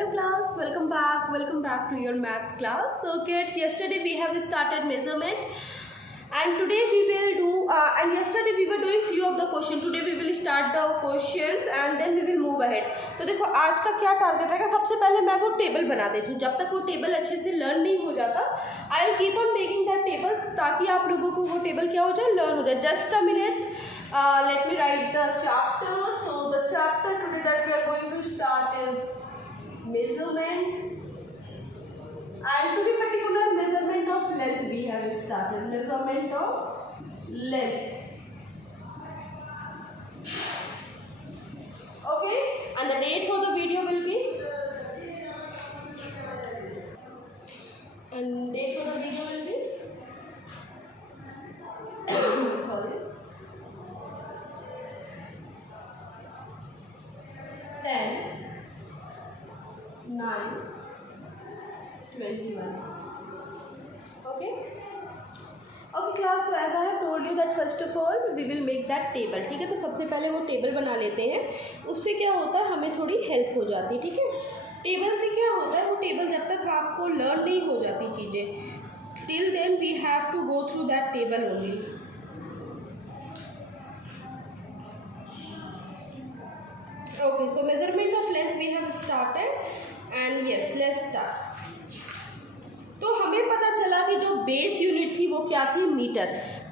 Hello class, welcome back to your maths class. So kids, yesterday we have started measurement and today we will do and yesterday we were doing few of the questions. Today we will start the questions and then we will move ahead. तो देखो आज का क्या टारगेट रहेगा, सबसे पहले मैं वो टेबल बना देती हूँ. जब तक वो टेबल अच्छे से लर्न नहीं हो जाता, I will keep on making that table ताकि आप लोगों को वो टेबल क्या हो जाए, लर्न हो जाए. Just a minute, let me write the chapter. So the chapter today that we are going to start is measurement, and to be particular, measurement of length we have started. Measurement of length. Okay, and the date for the video will be, and date for the video will be sorry, 10/9/21. Okay class, so as I have told you that first of all we will make that table. ठीक है, तो सबसे पहले वो टेबल बना लेते हैं. उससे क्या होता है, हमें थोड़ी हेल्प हो जाती है. ठीक है, टेबल से क्या होता है, वो टेबल जब तक आपको लर्न नहीं हो जाती चीज़ें, till then we have to go through that table only. Okay, so measurement of length we have started and yes, let's start. तो हमें पता चला कि जो बेस यूनिट थी वो क्या थी, मीटर.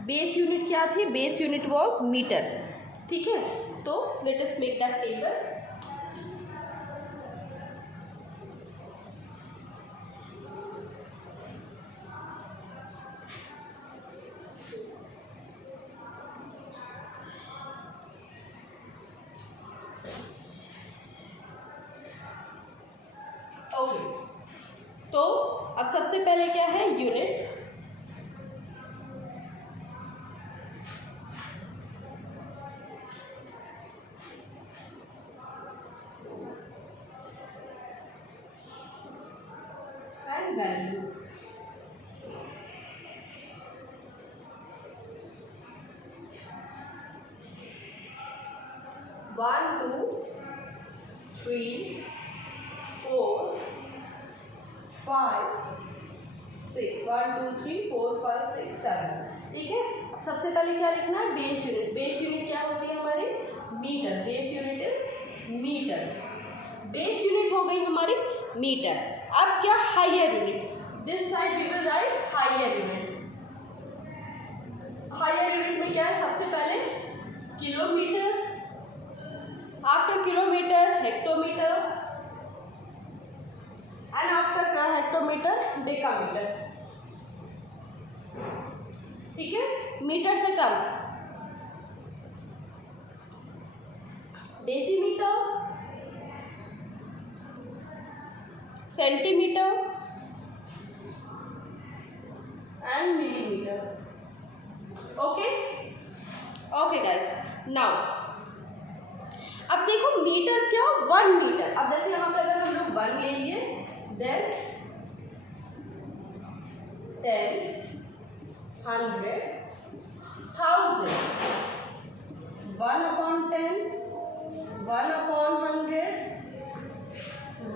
बेस यूनिट क्या थी, बेस यूनिट वाज मीटर. ठीक है, तो let us make that table. Okay, तो अब सबसे पहले क्या है, unit. And value. One two three 4 5 6 1 2 3 4 5 6 7. ठीक है, सबसे पहले क्या लिखना है, बेस यूनिट. बेस यूनिट क्या होगी हमारी, metre. Base unit is metre. Base unit हो गई हमारी मीटर. अब क्या, higher unit. This side we will write higher unit. Higher unit में क्या है, सबसे पहले kilometre, after kilometre hectometre, and after का हेक्टोमीटर डेकामीटर. ठीक है, मीटर से कम decimetre, centimetre and millimetre. Okay guys, now अब देखो मीटर क्या, 1 मीटर. अब जैसे यहाँ पे अगर हम लोग 1 लेंगे, then 10 100 1000. 1/10 1/100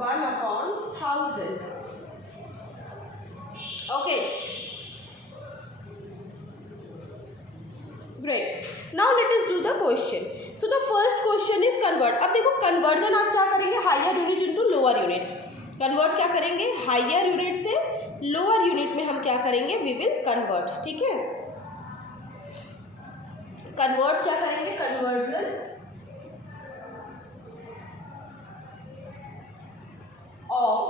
1/1000. Okay, great. Now let us do the question. So the first question is convert. अब देखो कन्वर्जन आज क्या करेंगे, higher unit into lower unit. Convert क्या करेंगे, हायर यूनिट से लोअर यूनिट में हम क्या करेंगे, वी विल कन्वर्ट. ठीक है, कन्वर्ट क्या करेंगे, conversion of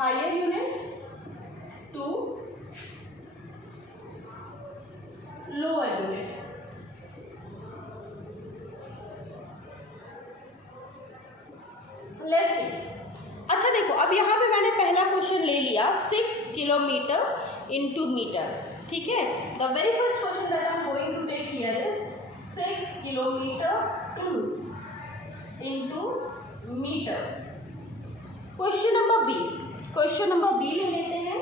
higher unit to lower unit. Let's see. अच्छा देखो, अब यहाँ पे मैंने पहला क्वेश्चन ले लिया, 6 किलोमीटर इनटू मीटर. ठीक है, the very first question that I am going to take here is 6 kilometre into metre. Question number B ले लेते हैं,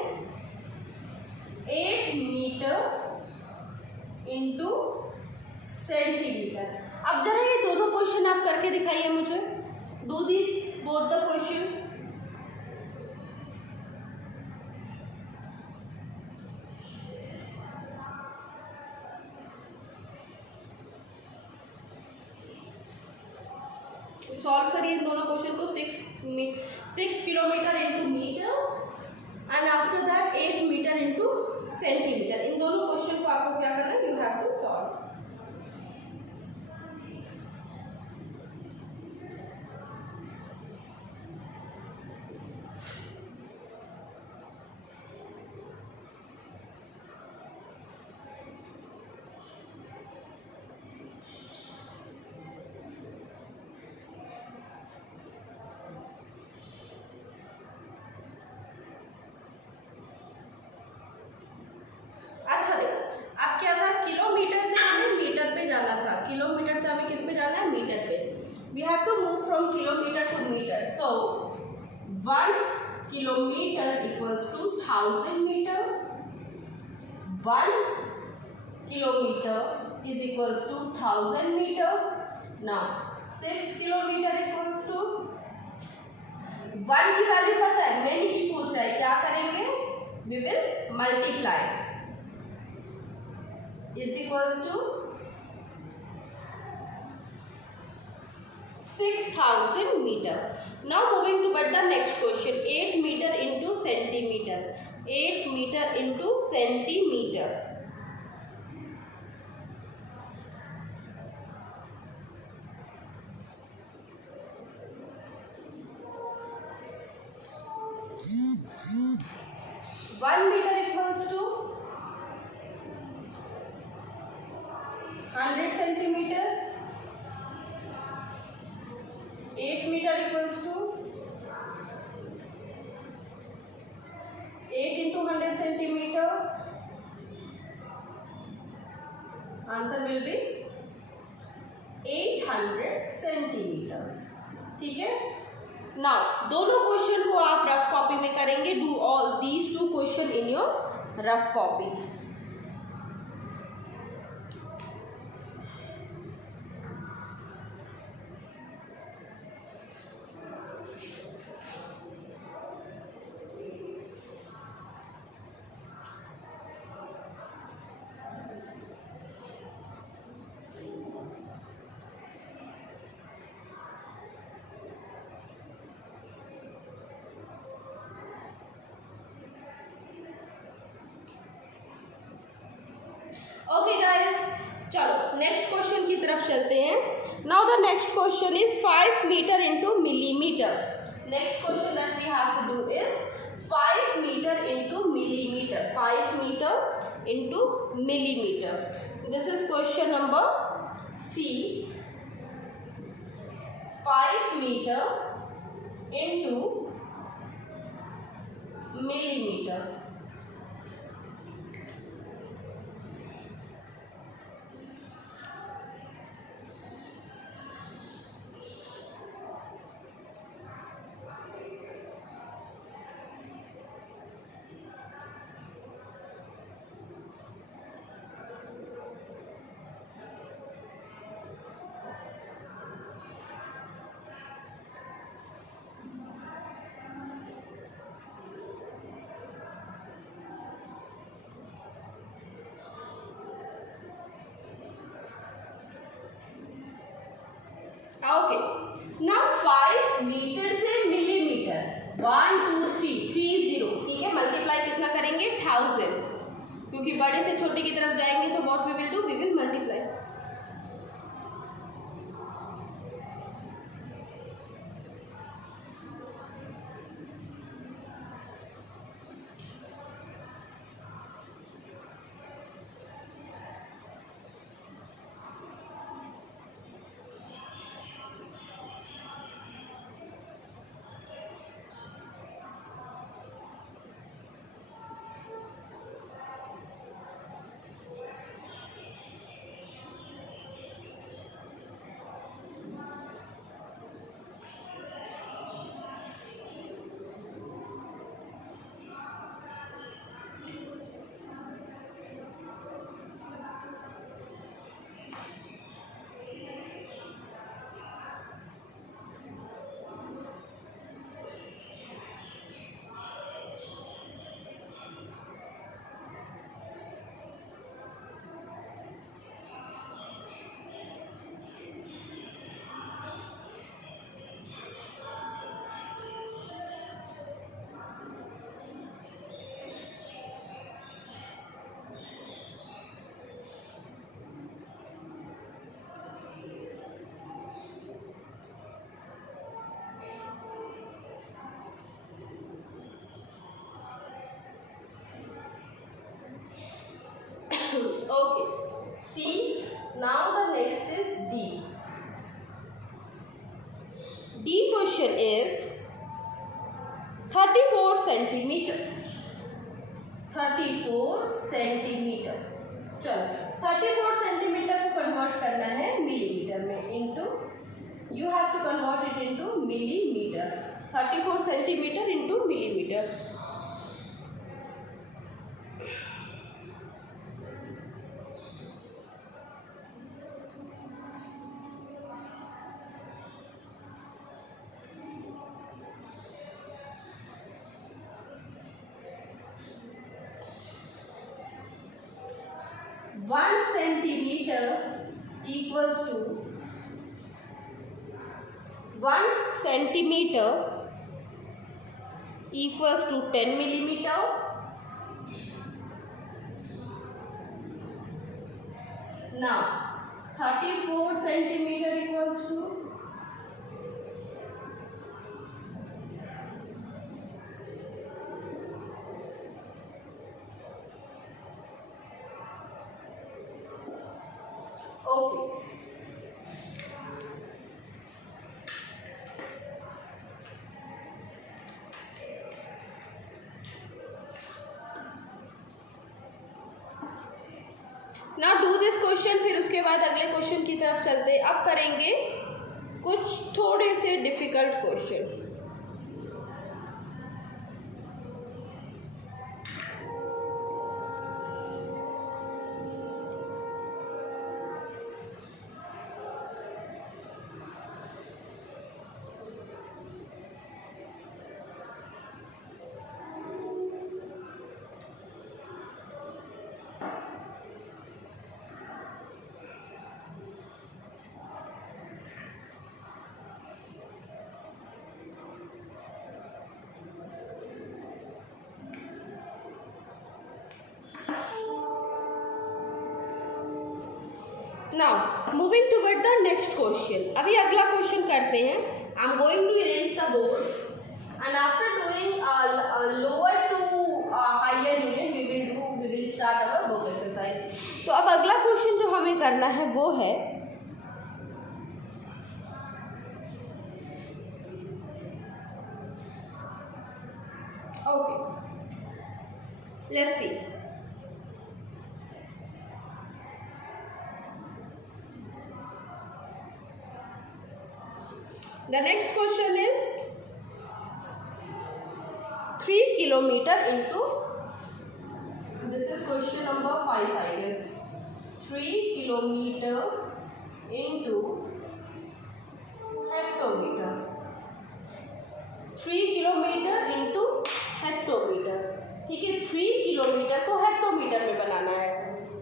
8 मीटर इनटू सेंटीमीटर. अब जरा ये दोनों क्वेश्चन करके दिखाइए मुझे. Do these both the question. Solve करिए इन दोनों क्वेश्चन को. 6 kilometre into metre and after that 8 metre into centimetre. इन दोनों क्वेश्चन को आपको क्या करना है, यू हैव टू सॉल्व. अच्छा देखो, अब क्या था, किलोमीटर से हमें मीटर पे जाना था. किलोमीटर से हमें किस पे जाना है, मीटर पे. We have to move from kilometre to metre. So 1 kilometre equals to 1000 metre. 1 kilometre is equals to 1000 metre. Now 6 kilometre equals to 1 की वैल्यू पता है, मैनी की पूछ रहा है, क्या करेंगे, we will multiply. Is equals to 6000 meter. Now moving to but the next question. 8 meter into centimeter. 8 meter into centimeter. One meter equals to 100 centimeter. 8 meter equals to 8 into 100 centimeter. Answer will be 800 centimeter. ठीक है. नाउ दोनों question को आप rough copy में करेंगे. Do all these 2 question in your rough copy. Okay guys, चलो next question की तरफ चलते हैं. Now the next question is 5 metre into millimetre. Next question that we have to do is 5 metre into millimetre. 5 metre into millimetre. This is question number C. 5 metre into millimetre. Okay, now 5 metre से millimetre. 1 2 3 30. ठीक है, मल्टीप्लाई कितना करेंगे, 1000. क्योंकि बड़े से छोटे की तरफ जाएंगे तो what we will do, we will multiply. D question is 34 centimeter. 34 centimetre. चलो 34 सेंटीमीटर को कन्वर्ट करना है मिलीमीटर में. Into you have to convert it into millimetre. 34 centimetre into millimetre. 1 centimeter equals to 1 centimeter equals to 10 millimeter. Now 34 centimeter equals to okay. Now do this question. फिर उसके बाद अगले क्वेश्चन की तरफ चलते. अब करेंगे कुछ थोड़े से difficult question. Now moving toward the next question. अभी अगला क्वेश्चन करते हैं. I am going to erase the board and after doing lower to higher unit we will start our book exercise. तो अब अगला क्वेश्चन जो हमें करना है वो है let's see. The next question is 3 kilometer into, this is question number 5 I guess. 3 kilometer into hectometer. 3 kilometer into hectometer. ठीक है, 3 किलोमीटर को हेक्टोमीटर में बनाना है.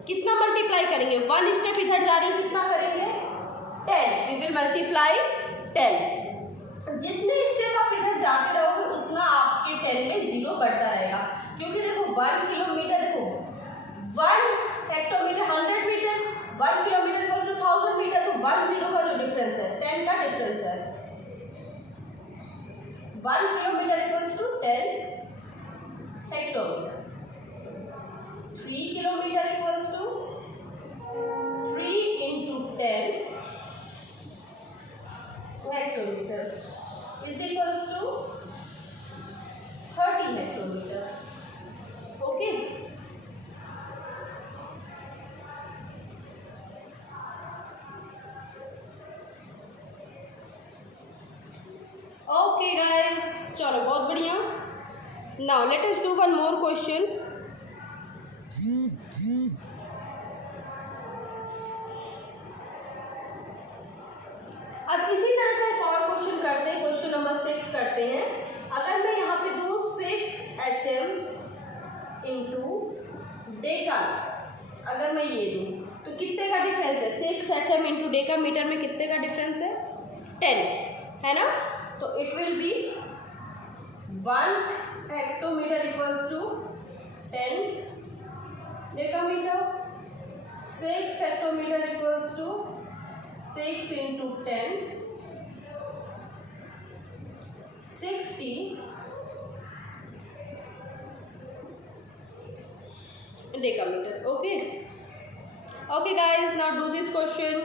कितना मल्टीप्लाई करेंगे? 1 स्टेप इधर जा रहे हैं, कितना करेंगे? 10. We will multiply 10. जितने स्टेप आप इधर जाते रहोगे उतना आपके 10 में 0 बढ़ता रहेगा. क्योंकि देखो 1 किलोमीटर, देखो 1 हेक्टोमीटर 100 मीटर, 1 किलोमीटर को जो 1000 मीटर, तो 1 0 का जो डिफरेंस है 10 का डिफरेंस है. 1 kilometre equals to 10 hectometre. 3 kilometre equals to 3 into 10 hectometre is equals to 30 hectometre. Okay, okay guys, चलो बहुत बढ़िया. Now let us do one more question. अब इसी तरह का एक और क्वेश्चन करते हैं. क्वेश्चन नंबर 6 करते हैं. अगर मैं यहाँ पे दूँ 6 HM इंटू डेका, अगर मैं ये दूँ तो कितने का डिफरेंस है? 6 HM इंटू डेका मीटर में कितने का डिफरेंस है? 10 है ना. तो it will be 1 hectometre equals to 10 decametre. 6 hectometre equals to 6 into 10 60 decameter. Okay, okay guys, now do this question.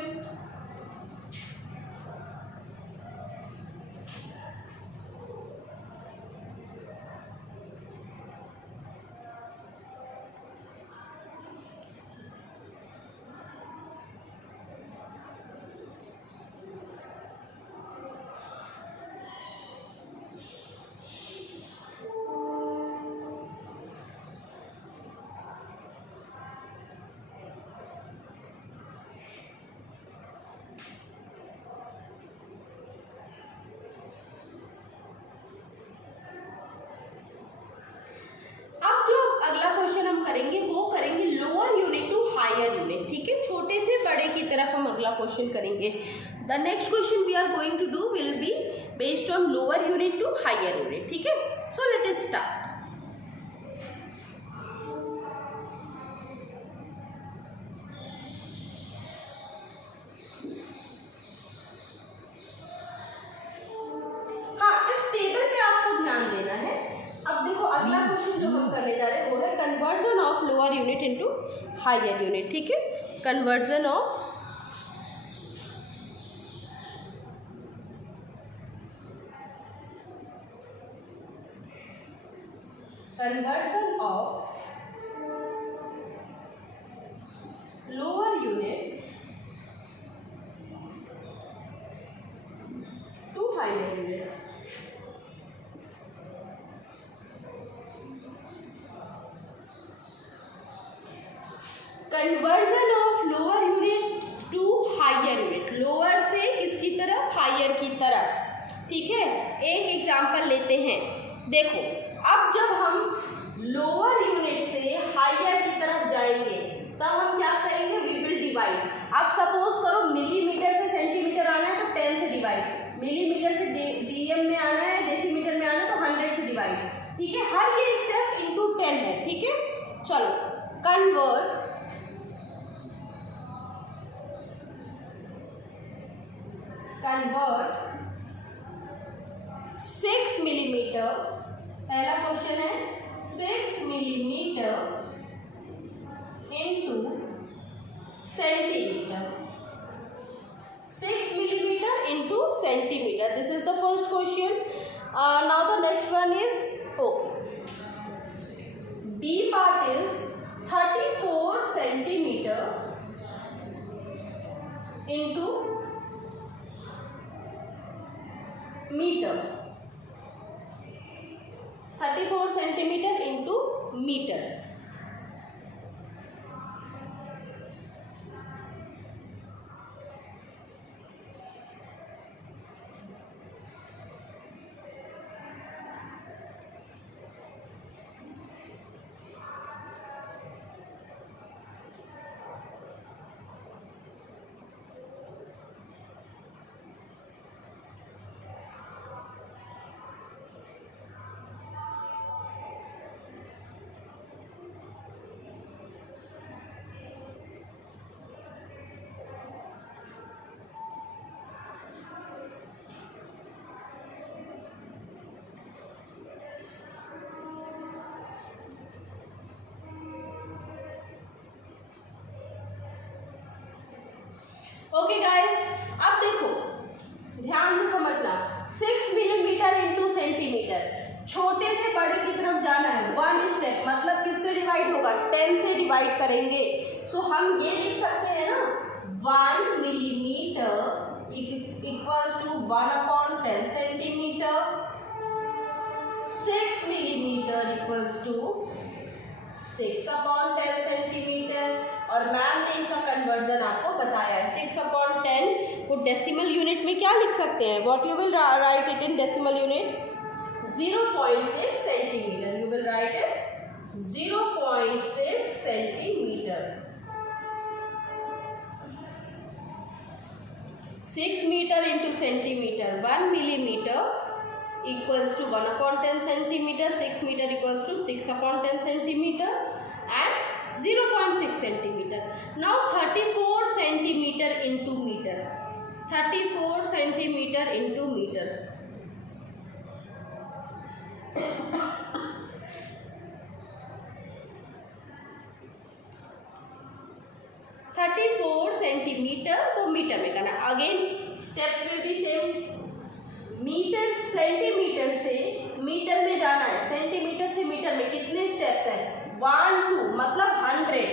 तरफ हम अगला क्वेश्चन करेंगे। The next question we are going to do will be based on lower unit to higher unit, ठीक है। So let us start. Conversion of lower unit into higher unit, ठीक है। Conversion of lower unit to higher unit. Conversion of lower unit to higher unit, lower से किसकी तरफ, हायर की तरफ, ठीक है। एक एग्जांपल लेते हैं, देखो अब जब हम लोअर यूनिट से हायर की तरफ जाएंगे तब हम क्या करेंगे, वी विल डिवाइड। अब सपोज करो मिलीमीटर से सेंटीमीटर आना है तो 10 से डिवाइड, मिलीमीटर से डीएम में आना है, डेसीमीटर में आना है तो 100 से डिवाइड, ठीक है। हर ये स्टेप इनटू 10 है, ठीक है। चलो कन्वर्ट 6 मिलीमीटर, पहला क्वेश्चन है 6 millimetre into centimetre, 6 millimeter into centimeter. This is the first question. Now the next one is okay. B part is 34 centimeter into meter. 34 centimeter into meter. Okay guys, अब देखो ध्यान से समझना, 6 मिलीमीटर इंटू सेंटीमीटर, छोटे से बड़े की तरफ जाना है, 1 स्टेप, मतलब किससे डिवाइड होगा, 10 से डिवाइड करेंगे। सो हम ये लिख सकते हैं ना, 1 millimetre equals to 1/10 centimetre, 6 millimetre equals to 6/10 centimetre. और मैम ने इसका कन्वर्जन आपको बताया है। 6/10 को डेसिमल यूनिट में क्या लिख सकते हैं, what you will write it in decimal unit, 0.6 centimetre. You will write it 0.6 centimetre. 6 metre into centimetre, 1 millimetre equals to 1/10 centimeter, 6 meter equals to 6/10 centimeter and 0.6 centimeter. Now 34 centimeter into meter, 34 centimeter into meter. 34 centimetre को metre में करना। Again steps will be same. Metre centimetre से metre में जाना है, सेंटीमीटर से metre में कितने स्टेप्स हैं, 1 2 मतलब 100,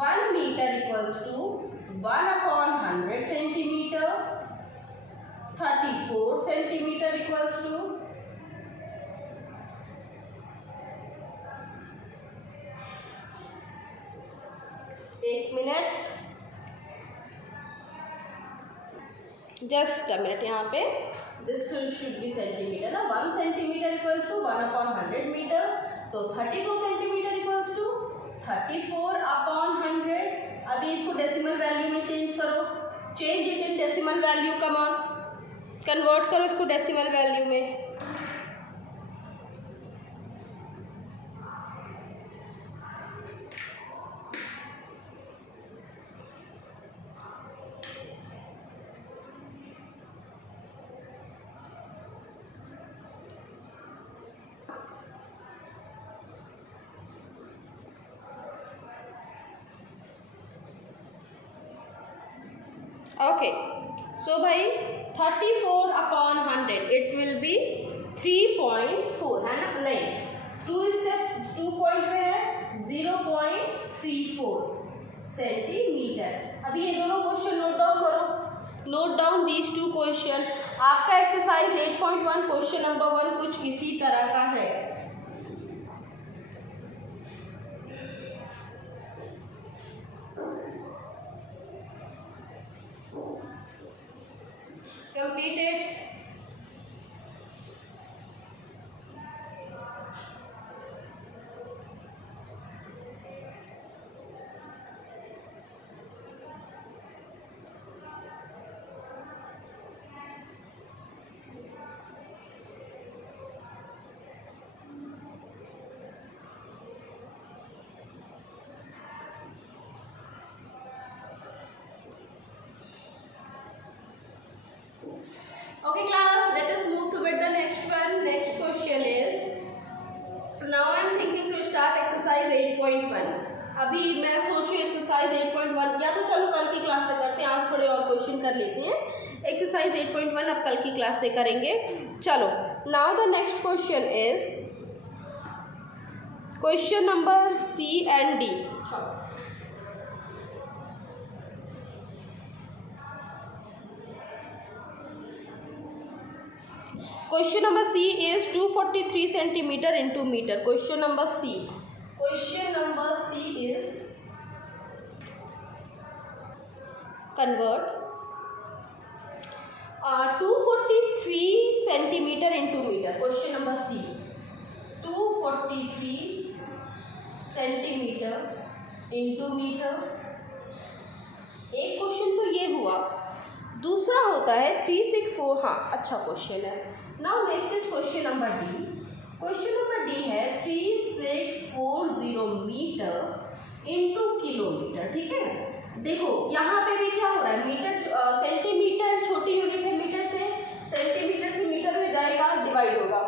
1 metre equals to 1/100 centimetre, 34 centimetre equals to 1 minute, just a minute, यहाँ पे दिस शुड बी सेंटीमीटर ना, 1 सेंटीमीटर इक्वल्स टू 1/100 मीटर, तो 34 सेंटीमीटर इक्वल्स टू 34/100। अभी इसको डेसिमल वैल्यू में चेंज करो, change it in decimal value, come on convert करो इसको डेसिमल वैल्यू में। ओके, सो भाई 34/100 इट विल बी 3.4 है ना, नहीं 2 पॉइंट में है 0.34 सेंटीमीटर। अभी ये दोनों क्वेश्चन नोट डाउन करो, note down these two question. आपका एक्सरसाइज 8.1 क्वेश्चन नंबर 1 कुछ इसी तरह का है। Completed. Okay class, let us move to the next one. Next question is, now I am thinking to start exercise 8.1. अभी मैं सोच रही हूँ एक्सरसाइज 8.1 या तो चलो कल की क्लास से करते हैं, आज थोड़े और क्वेश्चन कर लेते हैं। एक्सरसाइज 8.1 अब कल की क्लास से करेंगे। चलो, now the next question is question number C and D. Question number C is 243 centimeter into meter. Question number C. Question number C is convert 243 centimeter into meter. Question number C. 243 centimeter into meter. एक क्वेश्चन तो ये हुआ, दूसरा होता है 364। हाँ, अच्छा क्वेश्चन है। Now next is question number D. Question number D है 3640 मीटर इंटू किलोमीटर। ठीक है, देखो यहाँ पे भी क्या हो रहा है, मीटर सेंटीमीटर छोटी यूनिट है, मीटर से सेंटीमीटर से मीटर में जाएगा, डिवाइड होगा।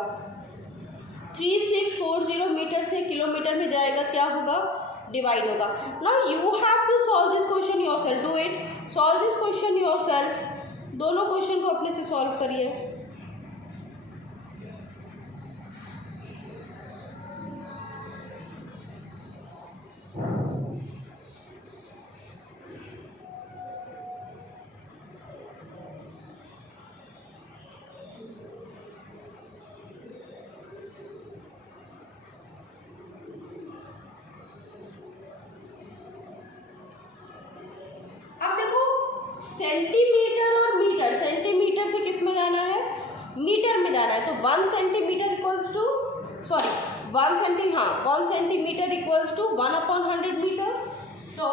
3640 मीटर से किलोमीटर में जाएगा, क्या होगा, डिवाइड होगा। Now you have to solve this question yourself, do it, solve this question yourself. दोनों क्वेश्चन को अपने से सॉल्व करिए। सेंटीमीटर और मीटर, सेंटीमीटर से किस में जाना है, मीटर में जाना है। तो 1 centimetre equals to 1 centimetre equals to 1/100 metre. So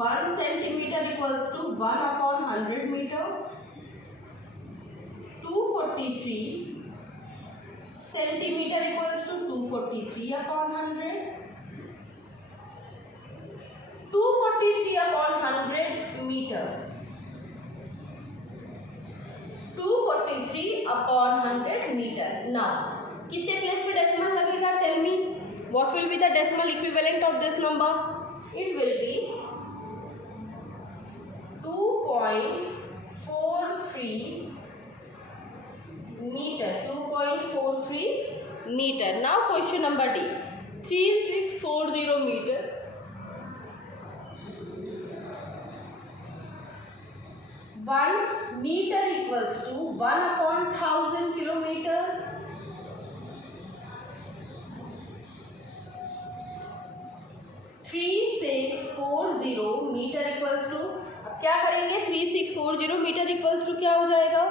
1 centimetre equals to 1/100 metre. 243 centimetre equals to 243/100। 243/100 metre. 243/100 metre. Now कितने प्लेस पे डेसिमल लगेगा, tell me what will be the decimal equivalent of this number. It will be 2.43 metre. 2.43 metre. Now question number D, 3640 metre 1 meter equals to 1/1000 kilometer। 3640 metre equals to, अब क्या करेंगे, 3640 metre equals to क्या हो जाएगा,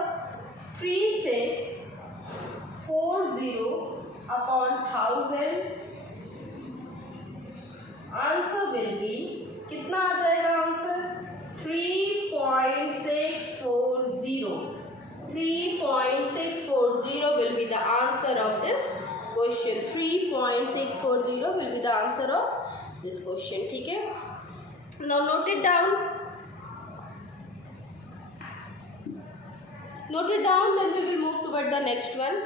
3640/1000 answer will be, कितना आ जाएगा आंसर? 3.640. 3.640 will be the answer of this question. 3.640 will be the answer of this question. ठीक है, now note it down. Note it down, then we will move toward the next one.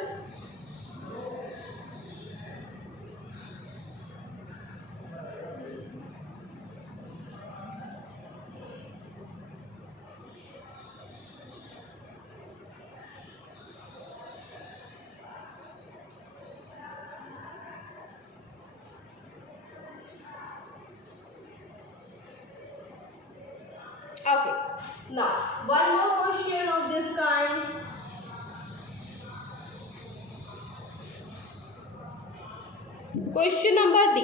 Okay, now one more question of this kind. Question number D.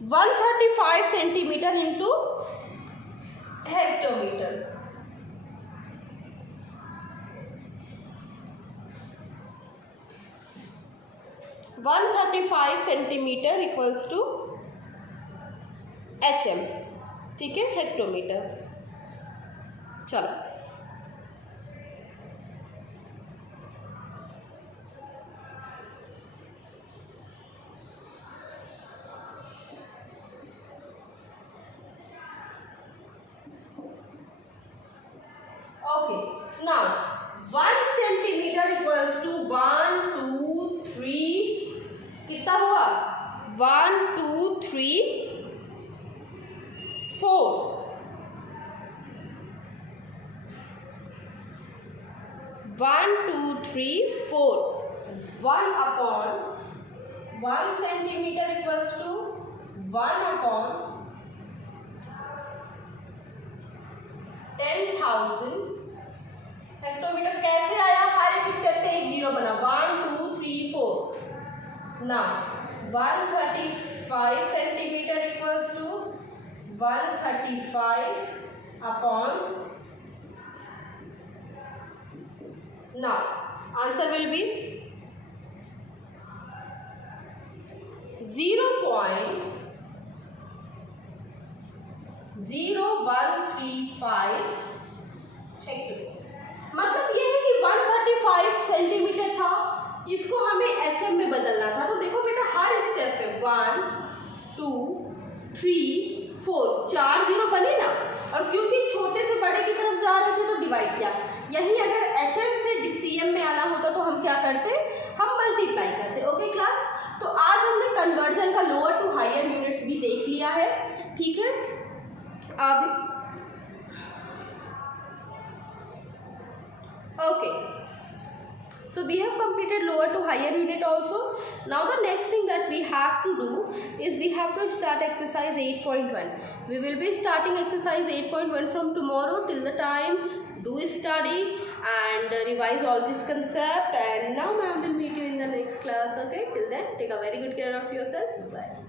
135 centimeter into hectometer. 135 centimeter equals to HM. ठीक है, हेक्टोमीटर. चलो, okay, now 1 centimeter equals to 1 2 3, कितना हुआ? 1 2 3 4. 1 2 3 4. 1 upon 1 centimeter equals to 1 upon 10,000 हेक्टोमीटर. कैसे आया? हर एक स्टेप पे एक जीरो बना. 1 2 3 4. Now 135 centimetre equals to 135 upon. Now answer will be 0.0135 hectometre. मतलब ये है कि 135 सेंटीमीटर था, इसको हमें एचएम में बदलना था. तो देखो बेटा, हर स्टेप पे 1 2 3 4 4 जीरो बने ना, और क्योंकि छोटे से बड़े की तरफ जा रहे थे तो डिवाइड किया. यही अगर एचएम से डीसीएम में आना होता तो हम क्या करते? हम मल्टीप्लाई करते. ओके क्लास, तो आज हमने कन्वर्जन का लोअर टू हायर यूनिट्स भी देख लिया है. ठीक है, अब okay, so we have completed lower to higher unit also. Now the next thing that we have to do is we have to start exercise 8.1. We will be starting exercise 8.1 from tomorrow. Till the time, do study and revise all this concept, and now ma'am will meet you in the next class. Okay, till then, take a very good care of yourself. Bye.